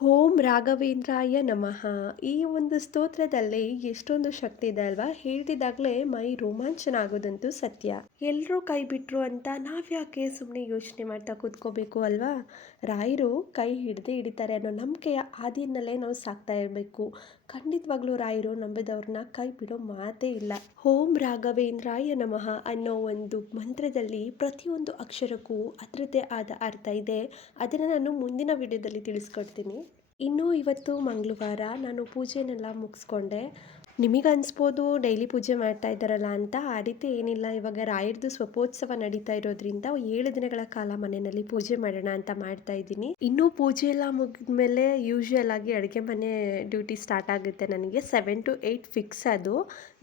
ಓಂ ರಾಘವೇಂದ್ರಾಯ ನಮಃ. ಈ ಒಂದು ಸ್ತೋತ್ರದಲ್ಲಿ ಎಷ್ಟೊಂದು ಶಕ್ತಿ ಇದೆ ಅಲ್ವಾ? ಹೇಳ್ತಿದ್ದಾಗಲೇ ಮೈ ರೋಮಾಂಚನ ಆಗೋದಂತೂ ಸತ್ಯ. ಎಲ್ಲರೂ ಕೈ ಬಿಟ್ರು ಅಂತ ನಾವ್ಯಾಕೆ ಸುಮ್ಮನೆ ಯೋಚನೆ ಮಾಡ್ತಾ ಕೂತ್ಕೋಬೇಕು ಅಲ್ವಾ? ರಾಯರು ಕೈ ಹಿಡ್ದೇ ಹಿಡಿತಾರೆ ಅನ್ನೋ ನಂಬಿಕೆಯ ಹಾದಿಯನ್ನಲ್ಲೇ ನಾವು ಸಾಕ್ತಾ ಇರಬೇಕು. ಖಂಡಿತವಾಗ್ಲೂ ರಾಯರು ನಂಬಿದವ್ರನ್ನ ಕೈ ಬಿಡೋ ಮಾತೇ ಇಲ್ಲ. ಓಂ ರಾಘವೇಂದ್ರಾಯ ನಮಃ ಅನ್ನೋ ಒಂದು ಮಂತ್ರದಲ್ಲಿ ಪ್ರತಿಯೊಂದು ಅಕ್ಷರಕ್ಕೂ ಅದರದ್ದೇ ಆದ ಅರ್ಥ ಇದೆ. ಅದನ್ನು ನಾನು ಮುಂದಿನ ವಿಡಿಯೋದಲ್ಲಿ ತಿಳಿಸ್ಕೊಡ್ತೀನಿ. ಇನ್ನು ಇವತ್ತು ಮಂಗಳವಾರ ನಾನು ಪೂಜೆನೆಲ್ಲ ಮುಗಿಸ್ಕೊಂಡೆ. ನಿಮಗೆ ಅನಿಸ್ಬೋದು ಡೈಲಿ ಪೂಜೆ ಮಾಡ್ತಾ ಇದ್ದಾರಲ್ಲ ಅಂತ. ಆ ರೀತಿ ಏನಿಲ್ಲ. ಇವಾಗ ರಾಯರದು ಸ್ವಪೋತ್ಸವ ನಡೀತಾ ಇರೋದ್ರಿಂದ 7 ದಿನಗಳ ಕಾಲ ಮನೆಯಲ್ಲಿ ಪೂಜೆ ಮಾಡೋಣ ಅಂತ ಮಾಡ್ತಾ ಇದ್ದೀನಿ. ಇನ್ನೂ ಪೂಜೆ ಎಲ್ಲ ಮುಗಿದ್ಮೇಲೆ ಯೂಶುವಲ್ ಆಗಿ ಅಡುಗೆ ಮನೆ ಡ್ಯೂಟಿ ಸ್ಟಾರ್ಟ್ ಆಗುತ್ತೆ ನನಗೆ. 7 to 8 ಫಿಕ್ಸ್ ಅದು.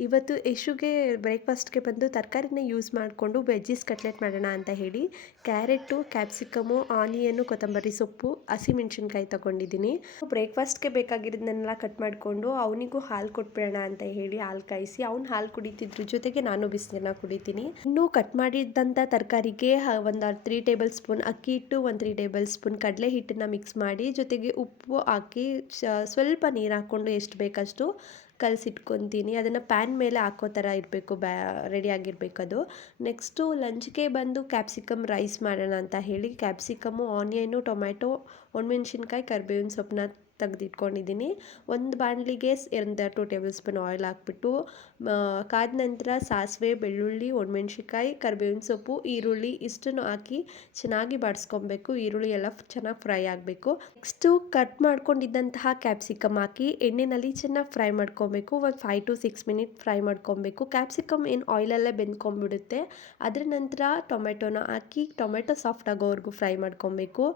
ಇವತ್ತು ಯಶುಗೆ ಬ್ರೇಕ್ಫಾಸ್ಟ್ಗೆ ಬಂದು ತರಕಾರಿನ ಯೂಸ್ ಮಾಡಿಕೊಂಡು ವೆಜ್ಜೀಸ್ ಕಟ್ಲೆಟ್ ಮಾಡೋಣ ಅಂತ ಹೇಳಿ ಕ್ಯಾರೆಟು, ಕ್ಯಾಪ್ಸಿಕಮು, ಆನಿಯನ್ನು, ಕೊತ್ತಂಬರಿ ಸೊಪ್ಪು, ಹಸಿಮೆಣಸಿನ್ಕಾಯಿ ತೊಗೊಂಡಿದ್ದೀನಿ. ಬ್ರೇಕ್ಫಾಸ್ಟ್ಗೆ ಬೇಕಾಗಿರೋದನ್ನೆಲ್ಲ ಕಟ್ ಮಾಡಿಕೊಂಡು ಅವನಿಗೂ ಹಾಲು ಕೊಟ್ಬಿಡೋಣ ಅಂತ ಹೇಳಿ ಹಾಲು ಕಾಯಿಸಿ ಅವ್ನು ಹಾಲು ಕುಡಿತಿದ್ರ ಜೊತೆಗೆ ನಾನು ಬಿಸಿನೀರನ್ನ ಕುಡಿತೀನಿ. ಇನ್ನು ಕಟ್ ಮಾಡಿದ್ದಂಥ ತರಕಾರಿಗೆ ಒಂದು 3 ಟೇಬಲ್ ಸ್ಪೂನ್ ಅಕ್ಕಿ ಹಿಟ್ಟು, 1 3 ಟೇಬಲ್ ಸ್ಪೂನ್ ಕಡಲೆ ಹಿಟ್ಟನ್ನು ಮಿಕ್ಸ್ ಮಾಡಿ ಜೊತೆಗೆ ಉಪ್ಪು ಹಾಕಿ ಸ್ವಲ್ಪ ನೀರು ಹಾಕ್ಕೊಂಡು ಎಷ್ಟು ಬೇಕಷ್ಟು ಕಲಸಿಟ್ಕೊತೀನಿ. ಅದನ್ನು ಪ್ಯಾನ್ ಮೇಲೆ ಹಾಕೋ ಥರ ಇರಬೇಕು, ರೆಡಿಯಾಗಿರಬೇಕು ಅದು. ನೆಕ್ಸ್ಟು ಲಂಚ್ಗೆ ಬಂದು ಕ್ಯಾಪ್ಸಿಕಮ್ ರೈಸ್ ಮಾಡೋಣ ಅಂತ ಹೇಳಿ ಕ್ಯಾಪ್ಸಿಕಮು, ಆನಿಯನ್ನು, ಟೊಮ್ಯಾಟೊ, ಒಣಮೆಣ್ಸಿನ್ಕಾಯಿ, ಕರಿಬೇವಿನ ಸೊಪ್ಪನ್ನ ತೆಗೆದಿಟ್ಕೊಂಡಿದ್ದೀನಿ. ಒಂದು ಬಾಣಲಿಗೆ 2 ಟೇಬಲ್ ಸ್ಪೂನ್ ಆಯಿಲ್ ಹಾಕ್ಬಿಟ್ಟು ಕಾದ ನಂತರ ಸಾಸಿವೆ, ಬೆಳ್ಳುಳ್ಳಿ, ಒಣಮೆಣ್ಸಿನ್ಕಾಯಿ, ಕರಿಬೇವಿನ ಸೊಪ್ಪು, ಈರುಳ್ಳಿ ಇಷ್ಟನ್ನು ಹಾಕಿ ಚೆನ್ನಾಗಿ ಬಾಡಿಸ್ಕೊಬೇಕು. ಈರುಳ್ಳಿ ಎಲ್ಲ ಚೆನ್ನಾಗಿ ಫ್ರೈ ಆಗಬೇಕು. ನೆಕ್ಸ್ಟು ಕಟ್ ಮಾಡ್ಕೊಂಡಿದ್ದಂತಹ ಕ್ಯಾಪ್ಸಿಕಮ್ ಹಾಕಿ ಎಣ್ಣೆಯಲ್ಲಿ ಚೆನ್ನಾಗಿ ಫ್ರೈ ಮಾಡ್ಕೊಬೇಕು. ಒಂದು 5 to 6 ಮಿನಿಟ್ ಫ್ರೈ ಮಾಡ್ಕೊಬೇಕು. ಕ್ಯಾಪ್ಸಿಕಮ್ ಏನು ಆಯಿಲಲ್ಲೇ ಬೆಂದ್ಕೊಂಡ್ಬಿಡುತ್ತೆ. ಅದರ ನಂತರ ಟೊಮೆಟೊನ ಹಾಕಿ ಟೊಮೆಟೊ ಸಾಫ್ಟ್ ಆಗೋವರೆಗೂ ಫ್ರೈ ಮಾಡ್ಕೊಬೇಕು.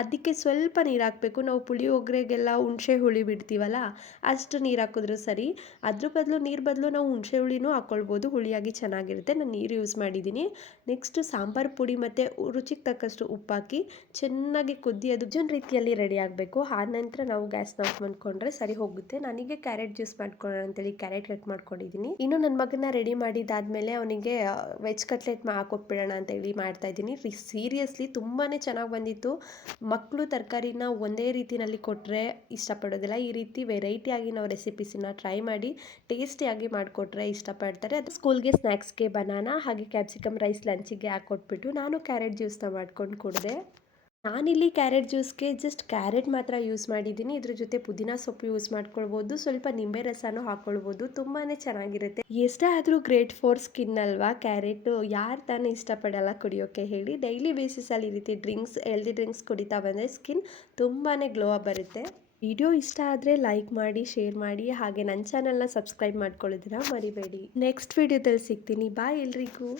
ಅದಕ್ಕೆ ಸ್ವಲ್ಪ ನೀರು ಹಾಕಬೇಕು. ನಾವು ಪುಳಿಯೋಗರೆಗೆಲ್ಲ ಹುಣಸೆ ಹುಳಿ ಬಿಡ್ತೀವಲ್ಲ, ಅಷ್ಟು ನೀರು ಹಾಕಿದ್ರು ಸರಿ. ಅದ್ರ ಬದಲು ನಾವು ಹುಣಸೆ ಹುಳಿನೂ ಹಾಕ್ಕೊಳ್ಬೋದು, ಹುಳಿಯಾಗಿ ಚೆನ್ನಾಗಿರುತ್ತೆ. ನಾನು ನೀರು ಯೂಸ್ ಮಾಡಿದ್ದೀನಿ. ನೆಕ್ಸ್ಟು ಸಾಂಬಾರು ಪುಡಿ ಮತ್ತು ರುಚಿಗೆ ತಕ್ಕಷ್ಟು ಉಪ್ಪು ಹಾಕಿ ಚೆನ್ನಾಗಿ ಕುದ್ದಿ ಅದು ಜನ್ ರೀತಿಯಲ್ಲಿ ರೆಡಿ ಆಗಬೇಕು. ಆದ ನಂತರ ನಾವು ಗ್ಯಾಸ್ನ ಆಫ್ ಮಾಡ್ಕೊಂಡ್ರೆ ಸರಿ ಹೋಗುತ್ತೆ. ನನಗೆ ಕ್ಯಾರೆಟ್ ಜ್ಯೂಸ್ ಮಾಡ್ಕೊಳ್ಳೋಣ ಅಂತೇಳಿ ಕ್ಯಾರೆಟ್ ಕಟ್ ಮಾಡ್ಕೊಂಡಿದ್ದೀನಿ. ಇನ್ನು ನನ್ನ ಮಗನ ರೆಡಿ ಮಾಡಿದ್ದಾದಮೇಲೆ ಅವನಿಗೆ ವೆಜ್ ಕಟ್ಲೆಟ್ ಹಾಕೊಟ್ಬಿಡೋಣ ಅಂತೇಳಿ ಮಾಡ್ತಾಯಿದ್ದೀನಿ. ಸೀರಿಯಸ್ಲಿ ತುಂಬಾ ಚೆನ್ನಾಗಿ ಬಂದಿತ್ತು. ಮಕ್ಕಳು ತರಕಾರಿನ ಒಂದೇ ರೀತಿಯಲ್ಲಿ ಕೊಟ್ಟರೆ ಇಷ್ಟಪಡೋದಿಲ್ಲ. ಈ ರೀತಿ ವೆರೈಟಿಯಾಗಿ ನಾವು ರೆಸಿಪೀಸನ್ನ ಟ್ರೈ ಮಾಡಿ ಟೇಸ್ಟಿಯಾಗಿ ಮಾಡಿಕೊಟ್ರೆ ಇಷ್ಟಪಡ್ತಾರೆ. ಅದು ಸ್ಕೂಲ್ಗೆ ಸ್ನ್ಯಾಕ್ಸ್ಗೆ ಬನಾನಾ ಹಾಗೆ ಕ್ಯಾಪ್ಸಿಕಮ್ ರೈಸ್ ಲಂಚಿಗೆ ಹಾಕ್ಕೊಟ್ಬಿಟ್ಟು ನಾನು ಕ್ಯಾರೆಟ್ ಜ್ಯೂಸ್ನ ಮಾಡ್ಕೊಂಡು ಕುಡಿದೆ. ನಾನಿಲ್ಲಿ ಕ್ಯಾರೆಟ್ ಜ್ಯೂಸ್ಗೆ ಜಸ್ಟ್ ಕ್ಯಾರೆಟ್ ಮಾತ್ರ ಯೂಸ್ ಮಾಡಿದ್ದೀನಿ. ಇದ್ರ ಜೊತೆ ಪುದೀನ ಸೊಪ್ಪು ಯೂಸ್ ಮಾಡ್ಕೊಳ್ಬೋದು, ಸ್ವಲ್ಪ ನಿಂಬೆ ರಸನೂ ಹಾಕ್ಕೊಳ್ಬೋದು. ತುಂಬಾ ಚೆನ್ನಾಗಿರುತ್ತೆ. ಎಷ್ಟೇ ಆದರೂ ಗ್ರೇಟ್ ಫಾರ್ ಸ್ಕಿನ್ ಅಲ್ವಾ ಕ್ಯಾರೆಟು. ಯಾರು ತಾನೇ ಇಷ್ಟಪಡಲ್ಲ ಕುಡಿಯೋಕ್ಕೆ ಹೇಳಿ. ಡೈಲಿ ಬೇಸಿಸಲ್ಲಿ ಈ ರೀತಿ ಹೆಲ್ದಿ ಡ್ರಿಂಕ್ಸ್ ಕುಡಿತಾ ಬಂದರೆ ಸ್ಕಿನ್ ತುಂಬಾ ಗ್ಲೋ ಬರುತ್ತೆ. ವಿಡಿಯೋ ಇಷ್ಟ ಆದರೆ ಲೈಕ್ ಮಾಡಿ, ಶೇರ್ ಮಾಡಿ, ಹಾಗೆ ನನ್ನ ಚಾನಲ್ನ ಸಬ್ಸ್ಕ್ರೈಬ್ ಮಾಡ್ಕೊಳ್ಳೋದನ್ನ ಮರಿಬೇಡಿ. ನೆಕ್ಸ್ಟ್ ವಿಡಿಯೋದಲ್ಲಿ ಸಿಗ್ತೀನಿ. ಬಾಯ್ ಎಲ್ರಿಗೂ.